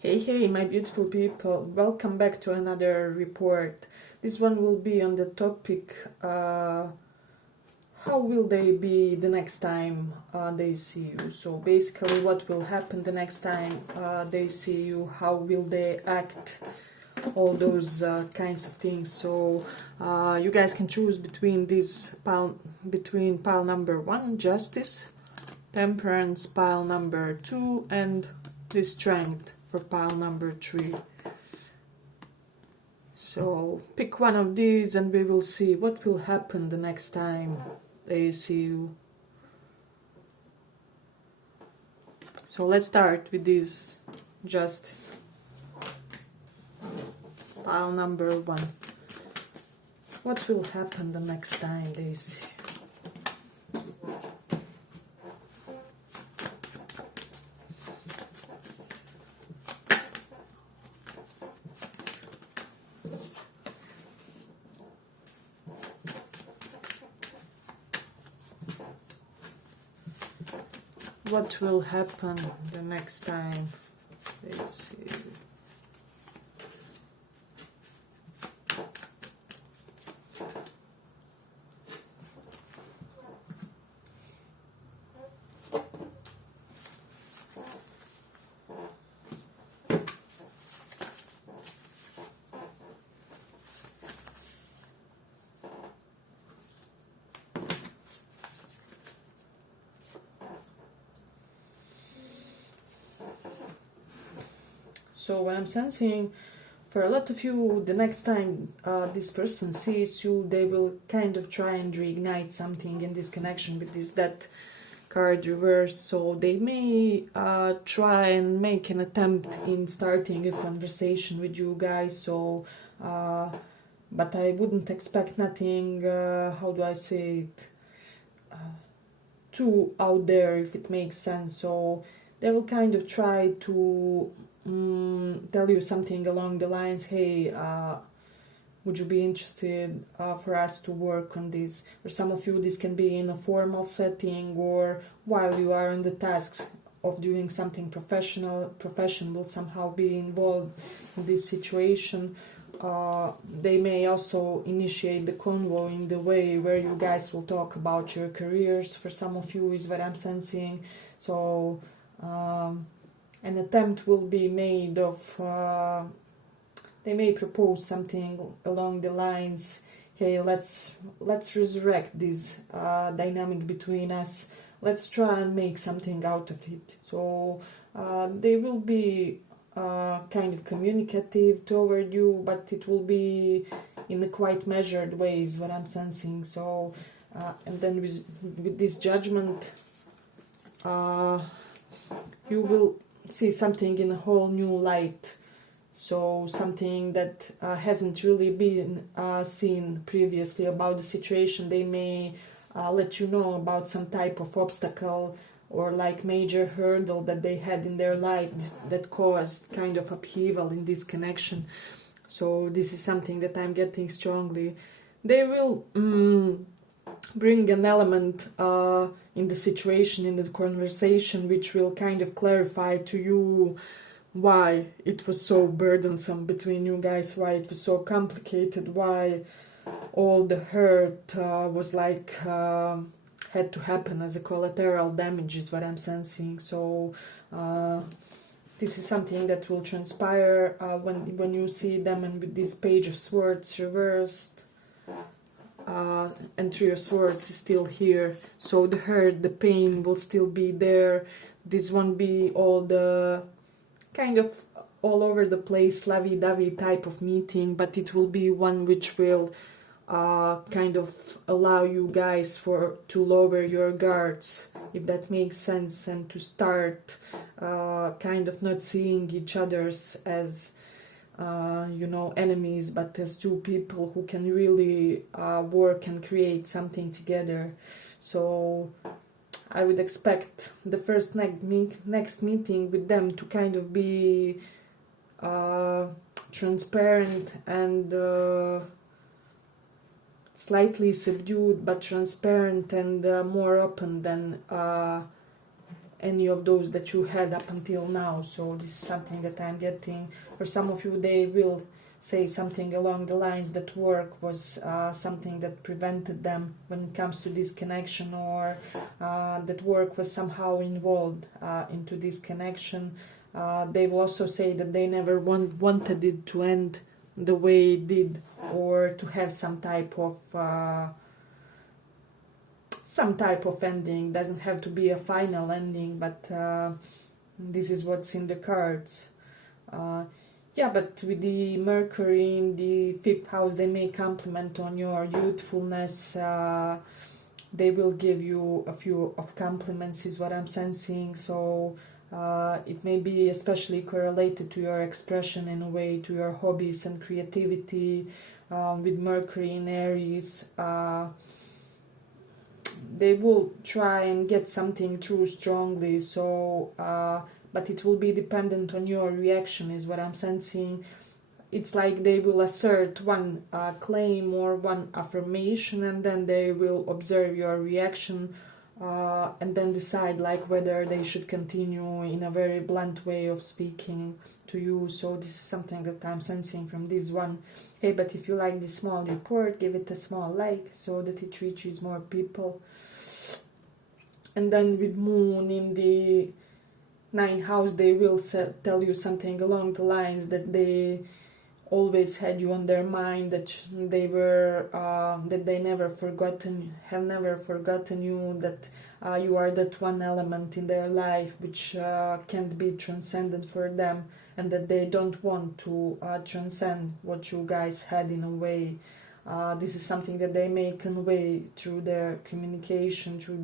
Hey, hey, my beautiful people, welcome back to another report. This one will be on the topic how will they be the next time they see you. So, basically, what will happen the next time they see you, how will they act, all those kinds of things. So, you guys can choose between pile number 1, justice, temperance, pile number 2, and the strength for pile number 3. So pick one of these and we will see what will happen the next time they see you. So let's start with this justice. Pile number 1. What will happen the next time they see you? What will happen the next time they see you? So what I'm sensing, for a lot of you, the next time this person sees you, they will kind of try and reignite something in this connection with this Death card reverse. So they may try and make an attempt in starting a conversation with you guys. So, but I wouldn't expect nothing, how do I say it, too out there, if it makes sense. So they will kind of try to tell you something along the lines, hey, would you be interested for us to work on this? For some of you, this can be in a formal setting, or while you are on the tasks of doing something professional will somehow be involved in this situation. They may also initiate the convo in the way where you guys will talk about your careers. For some of you is what I'm sensing. So an attempt will be made of, they may propose something along the lines, hey, let's resurrect this dynamic between us, let's try and make something out of it. So they will be kind of communicative toward you, but it will be in a quite measured way is what I'm sensing. So and then with this judgment, you will see something in a whole new light. So something that hasn't really been seen previously about the situation. They may let you know about some type of obstacle or like major hurdle that they had in their life that caused kind of upheaval in this connection. So this is something that I'm getting strongly. They will bring an element in the situation, in the conversation, which will kind of clarify to you why it was so burdensome between you guys, why it was so complicated, why all the hurt was like had to happen as a collateral damage is what I'm sensing. So this is something that will transpire when you see them, and with this Page of Swords reversed, and Three of Swords is still here. So the hurt, the pain will still be there. This won't be all the kind of all over the place lovey-dovey type of meeting, but it will be one which will kind of allow you guys to lower your guards, if that makes sense, and to start kind of not seeing each other's as enemies, but as two people who can really work and create something together. So I would expect the first next meeting with them to kind of be transparent and slightly subdued, but transparent and more open than any of those that you had up until now. So this is something that I'm getting. For some of you, they will say something along the lines that work was something that prevented them when it comes to this connection, or that work was somehow involved into this connection. They will also say that they never wanted it to end the way it did, or to have some type of ending. Doesn't have to be a final ending, but this is what's in the cards. Yeah, but with the Mercury in the 5th house, they may compliment on your youthfulness. They will give you a few of compliments, is what I'm sensing. So it may be especially correlated to your expression in a way, to your hobbies and creativity. With Mercury in Aries, they will try and get something through strongly. So but it will be dependent on your reaction, is what I'm sensing. It's like they will assert one claim or one affirmation, and then they will observe your reaction, and then decide like whether they should continue in a very blunt way of speaking to you. So this is something that I'm sensing from this one. Hey, but if you like this small report, give it a small like so that it reaches more people. And then with Moon in the 9th house, they will tell you something along the lines that they always had you on their mind, that they were that they have never forgotten you, that you are that one element in their life which can't be transcended for them, and that they don't want to transcend what you guys had in a way. This is something that they may convey through their communication, through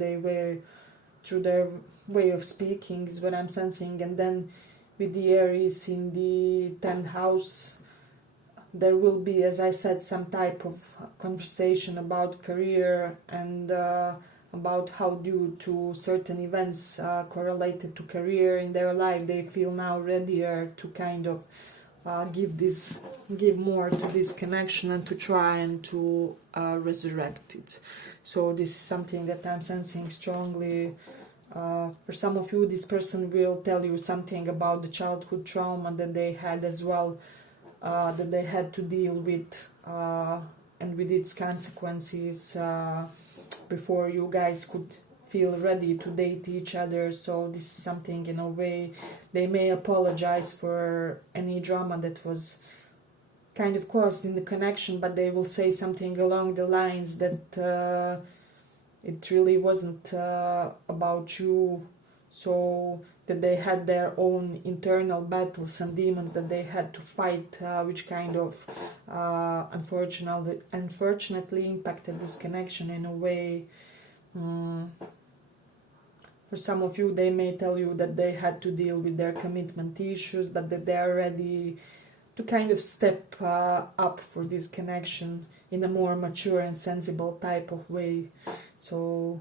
their way of speaking, is what I'm sensing. And then with the Aries in the 10th house, there will be, as I said, some type of conversation about career, and about how, due to certain events correlated to career in their life, they feel now readier to kind of give more to this connection, and to try and to resurrect it. So this is something that I'm sensing strongly. For some of you, this person will tell you something about the childhood trauma that they had as well, that they had to deal with, and with its consequences, before you guys could feel ready to date each other. So this is something, in a way, they may apologize for any drama that was kind of caused in the connection, but they will say something along the lines that it really wasn't about you, so that they had their own internal battles and demons that they had to fight, which kind of unfortunately impacted this connection in a way. For some of you, they may tell you that they had to deal with their commitment issues, but that they are ready to kind of step up for this connection in a more mature and sensible type of way. So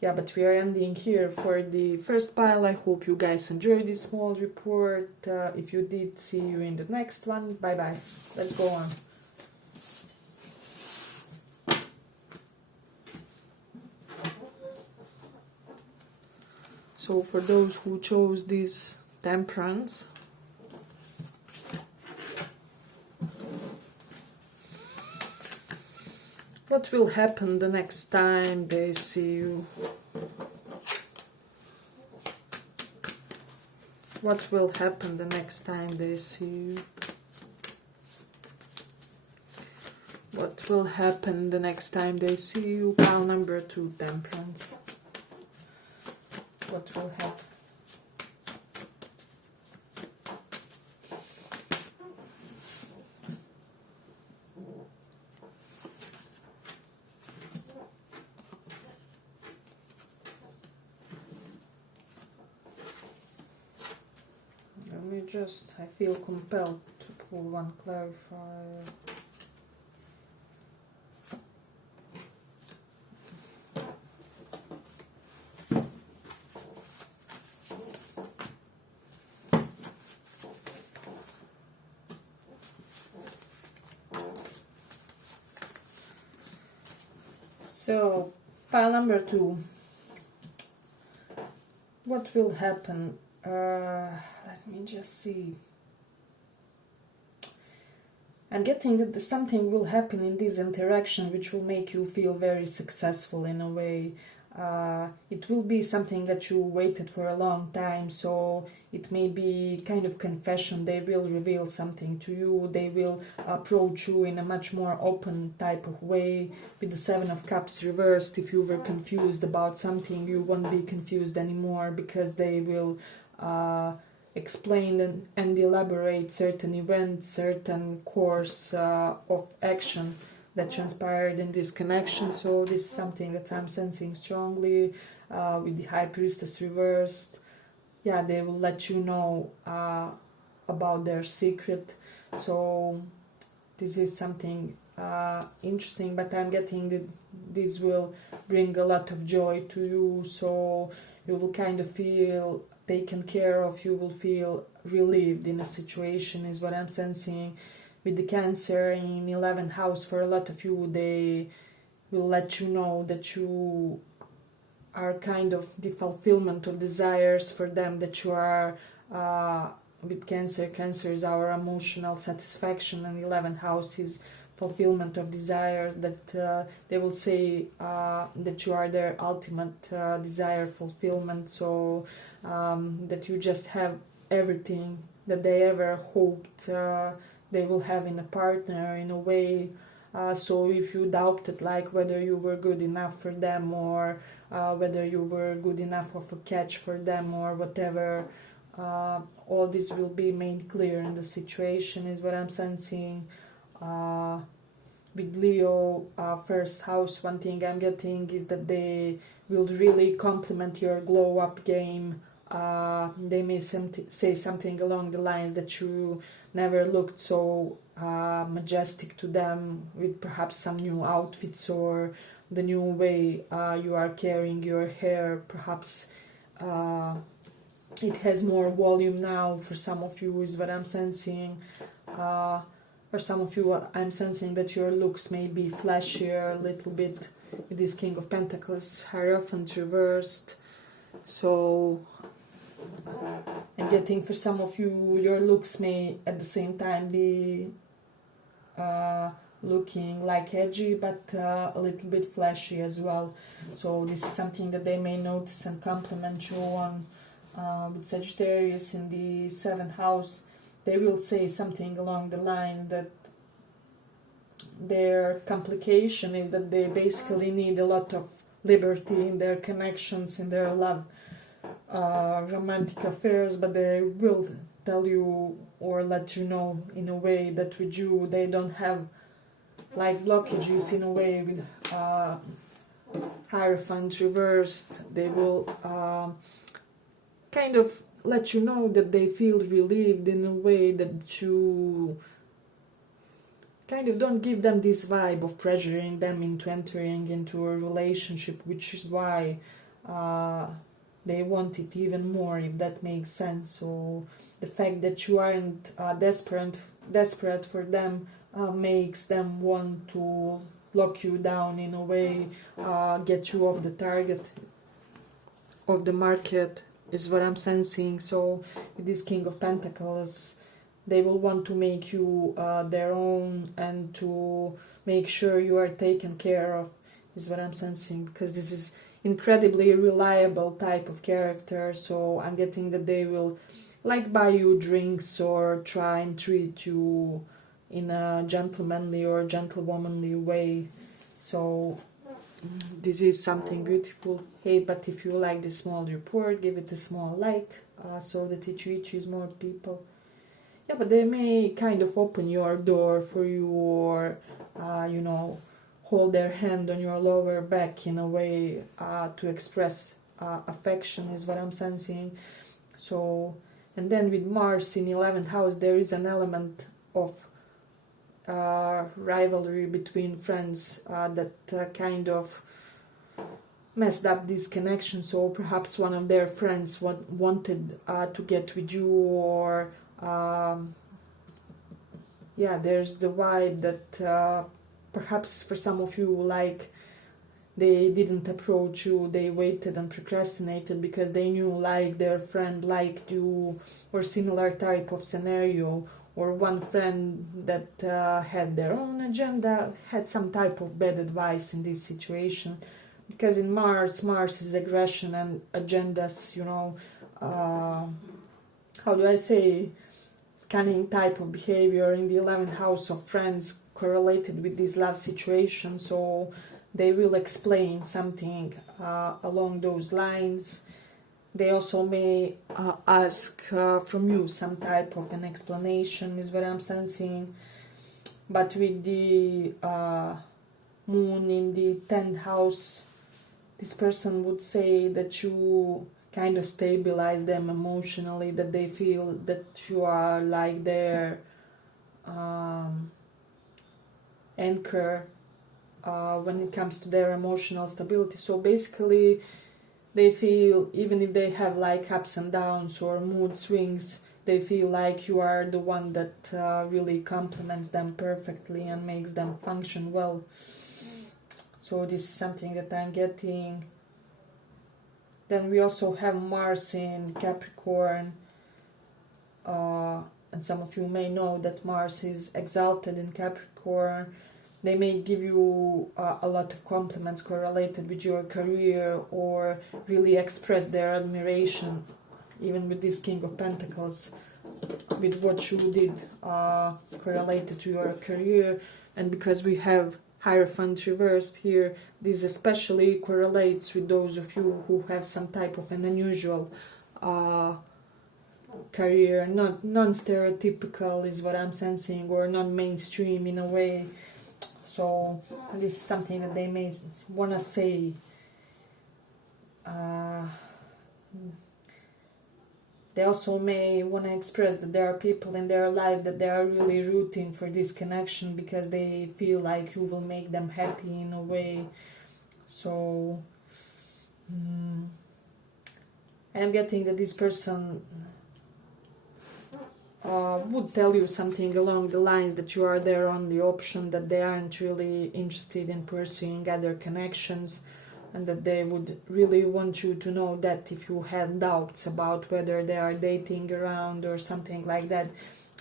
yeah, but we are ending here for the first pile. I hope you guys enjoyed this small report. If you did, see you in the next one. Bye bye. Let's go on. So for those who chose this Temperance, what will happen the next time they see you? What will happen the next time they see you? What will happen the next time they see you? Pile number 2, Temperance. What will happen? I feel compelled to pull one clarifier. So, pile number 2. what will happen? Let me just see. I'm getting that something will happen in this interaction which will make you feel very successful in a way. It will be something that you waited for a long time, so it may be kind of confession. They will reveal something to you. They will approach you in a much more open type of way. With the Seven of Cups reversed, if you were confused about something, you won't be confused anymore, because they will explain and elaborate certain events, certain course of action that transpired in this connection. So this is something that I'm sensing strongly with the High Priestess reversed. Yeah, they will let you know about their secret. So this is something interesting, but I'm getting that this will bring a lot of joy to you. So you will kind of feel taken care of, you will feel relieved in a situation, is what I'm sensing. With the Cancer in 11th house, for a lot of you, they will let you know that you are kind of the fulfillment of desires for them, that you are with Cancer. Cancer is our emotional satisfaction, and 11th house is fulfillment of desires, that they will say that you are their ultimate desire fulfillment. So that you just have everything that they ever hoped they will have in a partner, in a way. So if you doubted, like, whether you were good enough for them, or whether you were good enough of a catch for them, or whatever, all this will be made clear in the situation, is what I'm sensing. With Leo, first house, one thing I'm getting is that they will really compliment your glow up game. They may say something along the lines that you never looked so majestic to them, with perhaps some new outfits, or the new way you are carrying your hair. Perhaps it has more volume now for some of you, is what I'm sensing. For some of you, I'm sensing that your looks may be flashier a little bit, with this King of Pentacles, Hierophant reversed. So I'm getting, for some of you, your looks may at the same time be looking like edgy, but a little bit flashy as well. So this is something that they may notice and compliment you on. With Sagittarius in the 7th house, they will say something along the line that their complication is that they basically need a lot of liberty in their connections, in their love, romantic affairs, but they will tell you or let you know in a way that with you they don't have like blockages, in a way. With Hierophant reversed, they will kind of let you know that they feel relieved, in a way that you kind of don't give them this vibe of pressuring them into entering into a relationship, which is why they want it even more, if that makes sense. So the fact that you aren't desperate for them makes them want to lock you down, in a way, get you off the target of the market, is what I'm sensing. So with this King of Pentacles, they will want to make you their own, and to make sure you are taken care of, is what I'm sensing, because this is incredibly reliable type of character. So I'm getting that they will like buy you drinks, or try and treat you in a gentlemanly or gentlewomanly way. So this is something beautiful. Hey, but if you like this small report, give it a small like, so that it reaches more people. Yeah, but they may kind of open your door for you, or you know, hold their hand on your lower back, in a way, to express affection, is what I'm sensing. So, and then with Mars in 11th house, there is an element of rivalry between friends that kind of messed up this connection. So perhaps one of their friends wanted to get with you, or yeah, there's the vibe that perhaps for some of you, like, they didn't approach you, they waited and procrastinated because they knew like their friend liked you, or similar type of scenario, or one friend that had their own agenda, had some type of bad advice in this situation. Because in Mars is aggression and agendas, you know, how do I say, cunning type of behavior in the 11th house of friends correlated with this love situation. So they will explain something along those lines. They also may ask from you some type of an explanation, is what I'm sensing. But with the moon in the 10th house, this person would say that you kind of stabilize them emotionally, that they feel that you are like their anchor when it comes to their emotional stability. So basically, they feel, even if they have like ups and downs or mood swings, they feel like you are the one that really complements them perfectly and makes them function well. So this is something that I'm getting. Then we also have Mars in Capricorn, and some of you may know that Mars is exalted in Capricorn. They may give you a lot of compliments correlated with your career, or really express their admiration, even with this King of Pentacles, with what you did correlated to your career. And because we have Hierophant reversed here, this especially correlates with those of you who have some type of an unusual career, not non-stereotypical is what I'm sensing, or non-mainstream in a way. So this is something that they may want to say. They also may want to express that there are people in their life that they are really rooting for this connection, because they feel like you will make them happy in a way. So I'm getting that this person would tell you something along the lines that you are their only option, that they aren't really interested in pursuing other connections, and that they would really want you to know that if you had doubts about whether they are dating around or something like that,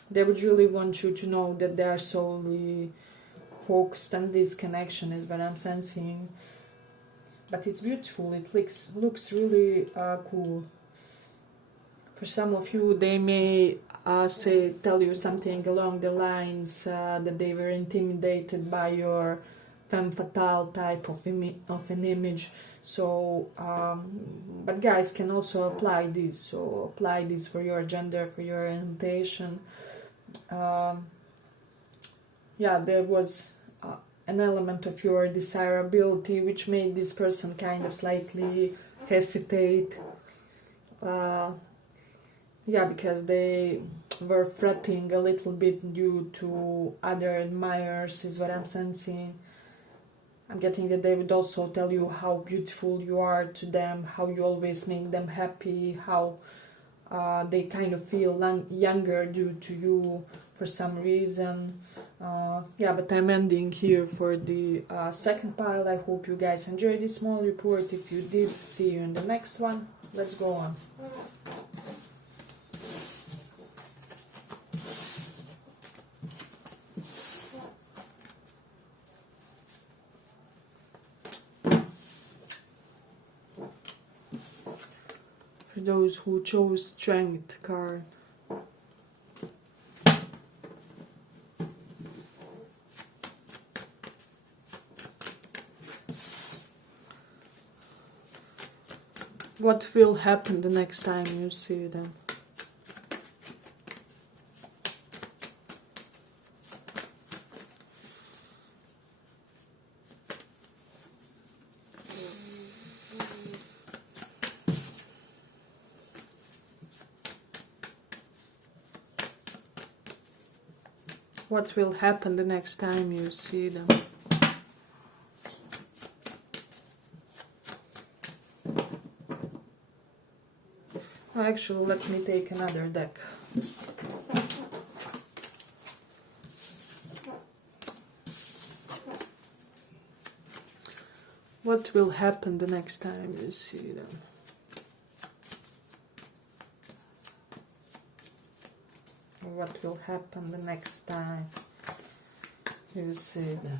they would really want you to know that they are solely focused on this connection, is what I'm sensing. But it's beautiful, it looks really cool. For some of you, they may tell you something along the lines that they were intimidated by your femme fatale type of an image. So but guys can also apply this, so apply this for your gender, for your orientation. Yeah, there was an element of your desirability which made this person kind of slightly hesitate. Yeah, because they were fretting a little bit due to other admirers, is what I'm sensing. I'm getting that they would also tell you how beautiful you are to them, how you always make them happy, how they kind of feel younger due to you for some reason. Yeah, but I'm ending here for the second pile. I hope you guys enjoyed this small report. If you did, see you in the next one. Let's go on. For those who chose Strength card. What will happen the next time you see them? What will happen the next time you see them? Actually, let me take another deck. what will happen the next time you see them? What will happen the next time you see them?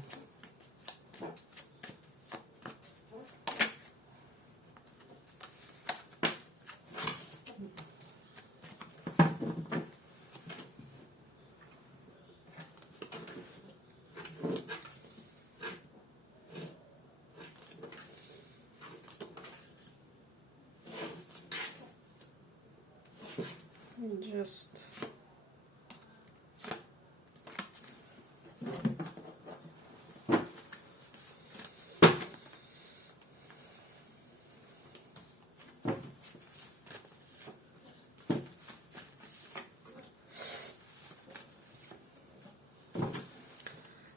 Just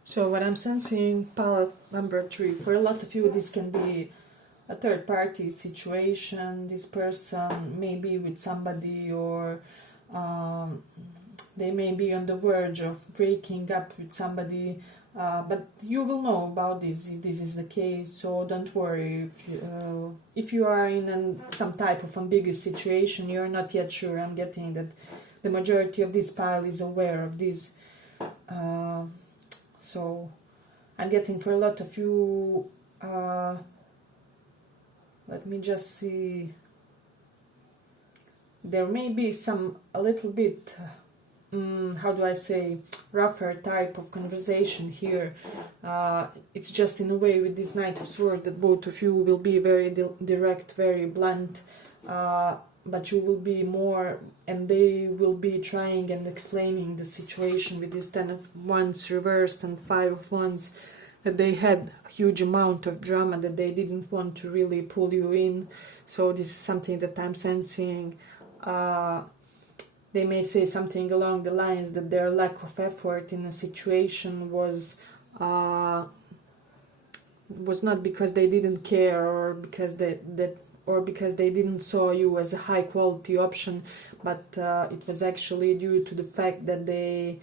so what I'm sensing, palette number 3, for a lot of you this can be a third party situation. This person may be with somebody, or they may be on the verge of breaking up with somebody, but you will know about this if this is the case, so don't worry. If you are in some type of ambiguous situation, you're not yet sure. I'm getting that the majority of this pile is aware of this. So I'm getting for a lot of you, let me just see, there may be a little bit, how do I say, rougher type of conversation here. It's just in a way with this Knight of Swords that both of you will be very direct, very blunt, but you will be more, and they will be trying and explaining the situation with this 10 of Wands reversed and 5 of Wands, that they had a huge amount of drama, that they didn't want to really pull you in. So this is something that I'm sensing. They may say something along the lines that their lack of effort in a situation was not because they didn't care, or because they didn't saw you as a high quality option, but it was actually due to the fact that they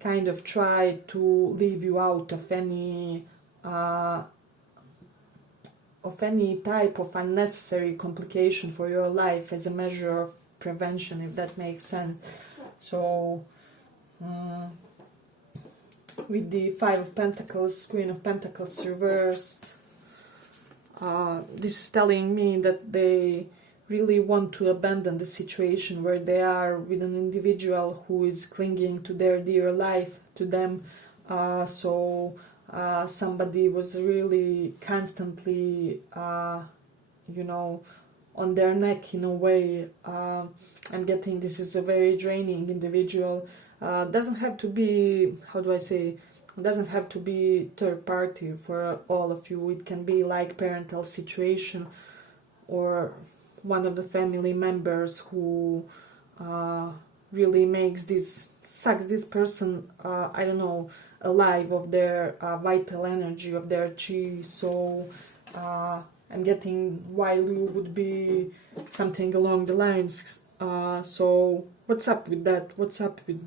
kind of tried to leave you out of any type of unnecessary complication for your life as a measure of prevention, if that makes sense. So with the 5 of Pentacles, Queen of Pentacles reversed, this is telling me that they really want to abandon the situation where they are with an individual who is clinging to their dear life to them. Somebody was really constantly, on their neck in a way. I'm getting this is a very draining individual. Doesn't have to be, how do I say, doesn't have to be third party for all of you. It can be like parental situation, or one of the family members who really sucks this person, alive of their vital energy, of their chi. So I'm getting while you would be something along the lines. So what's up with that? What's up with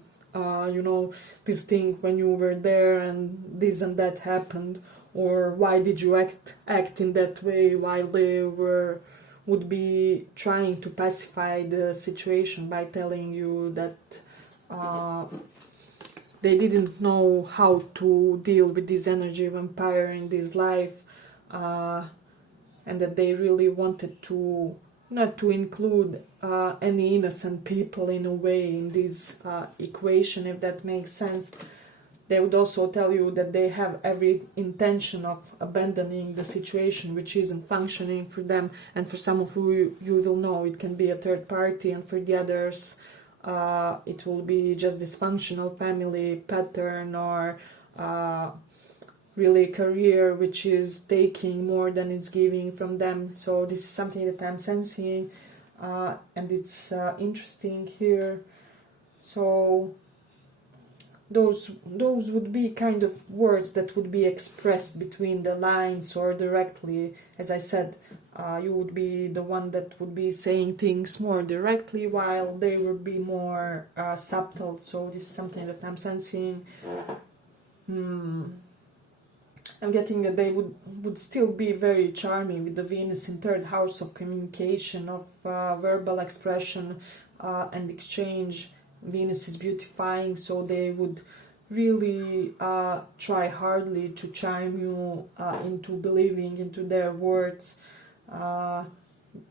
this thing when you were there and this and that happened? Or why did you act in that way while they would be trying to pacify the situation by telling you that they didn't know how to deal with this energy vampire in this life, and that they really wanted to not to include any innocent people in a way in this equation, if that makes sense. They would also tell you that they have every intention of abandoning the situation which isn't functioning for them, and for some of you will know it can be a third party, and for the others it will be just dysfunctional family pattern, or really career which is taking more than it's giving from them. So this is something that I'm sensing, and it's interesting here. So those would be kind of words that would be expressed between the lines or directly. As I said, you would be the one that would be saying things more directly, while they would be more subtle. So this is something that I'm sensing. I'm getting that they would still be very charming with the Venus in third house of communication, of verbal expression and exchange. Venus is beautifying, so they would really try hardly to charm you into believing into their words,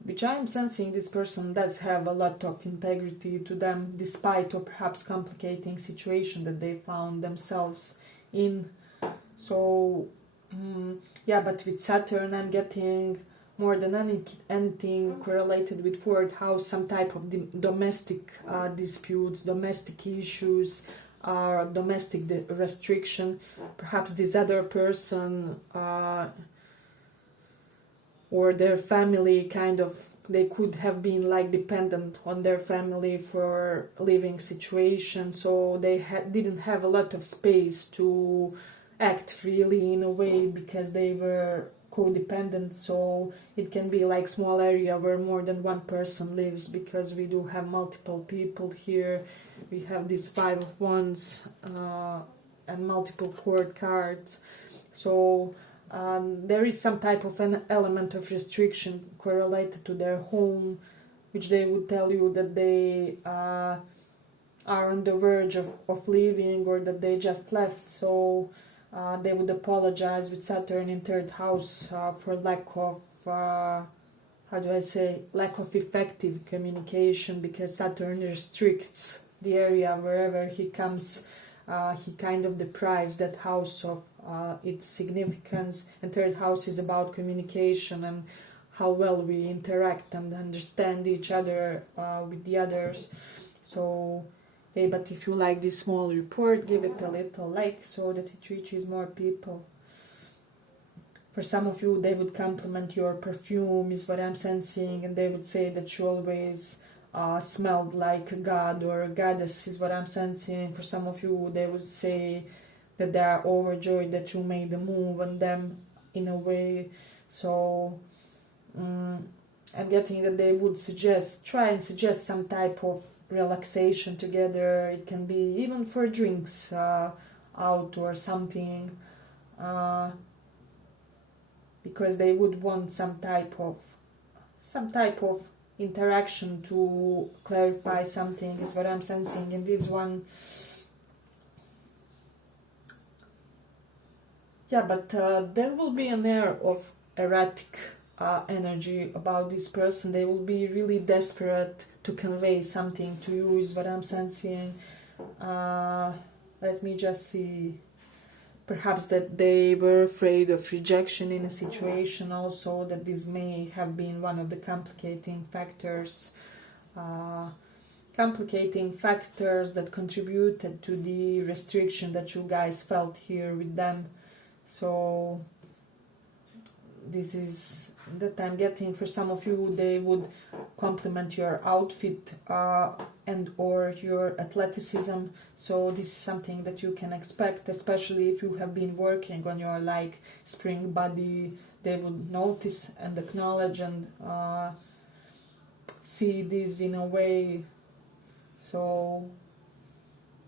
which I'm sensing this person does have a lot of integrity to them, despite or perhaps complicating situation that they found themselves in. So yeah, but with Saturn I'm getting more than anything correlated with fourth house, some type of domestic disputes, domestic issues, domestic restriction. Perhaps this other person or their family kind of, they could have been like dependent on their family for living situation, so they didn't have a lot of space to act freely in a way because they were codependent. So it can be like small area where more than one person lives, because we do have multiple people here. We have these 5 of Wands and multiple court cards. So there is some type of an element of restriction correlated to their home, which they would tell you that they are on the verge of leaving, or that they just left. So they would apologize with Saturn in third house for lack of, lack of effective communication, because Saturn restricts the area wherever he comes. He kind of deprives that house of its significance, and third house is about communication and how well we interact and understand each other with the others. So hey, but if you like this small report, give it a little like so that it reaches more people. For some of you, they would compliment your perfume, is what I'm sensing, and they would say that you always smelled like a god or a goddess, is what I'm sensing. For some of you, they would say that they are overjoyed that you made a move on them in a way. So I'm getting that they would try and suggest some type of relaxation together. It can be even for drinks out or something, because they would want some type of interaction to clarify something, is what I'm sensing in this one. Yeah, but there will be an air of erratic energy about this person. They will be really desperate to convey something to you, is what I'm sensing. Let me just see. Perhaps that they were afraid of rejection in a situation also, that this may have been one of the complicating factors that contributed to the restriction that you guys felt here with them. So this is that I'm getting. For some of you, they would compliment your outfit and or your athleticism. So this is something that you can expect, especially if you have been working on your like spring body. They would notice and acknowledge and see this in a way. So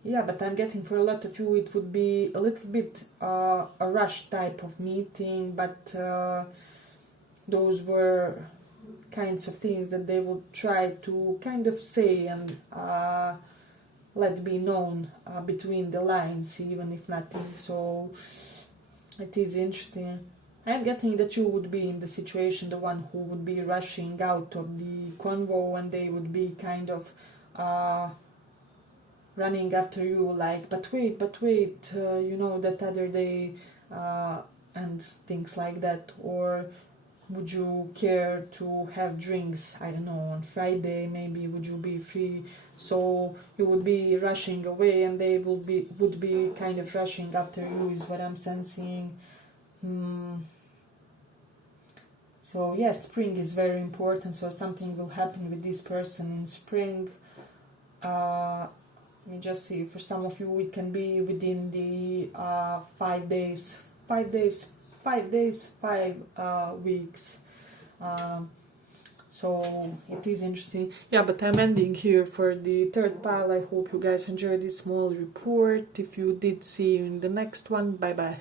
yeah, but I'm getting for a lot of you it would be a little bit a rush type of meeting, but those were kinds of things that they would try to kind of say and let be known between the lines, even if nothing. So it is interesting. I'm getting that you would be in the situation, the one who would be rushing out of the convo, and they would be kind of running after you like, but wait, that other day, and things like that. Or would you care to have drinks, I don't know, on Friday, maybe would you be free? So you would be rushing away, and they would be kind of rushing after you, is what I'm sensing. So yes, spring is very important, so something will happen with this person in spring. Let me just see, for some of you it can be within the 5 days, 5 weeks. So it is interesting. Yeah, but I'm ending here for the third pile. I hope you guys enjoyed this small report. If you did, see you in the next one. Bye bye.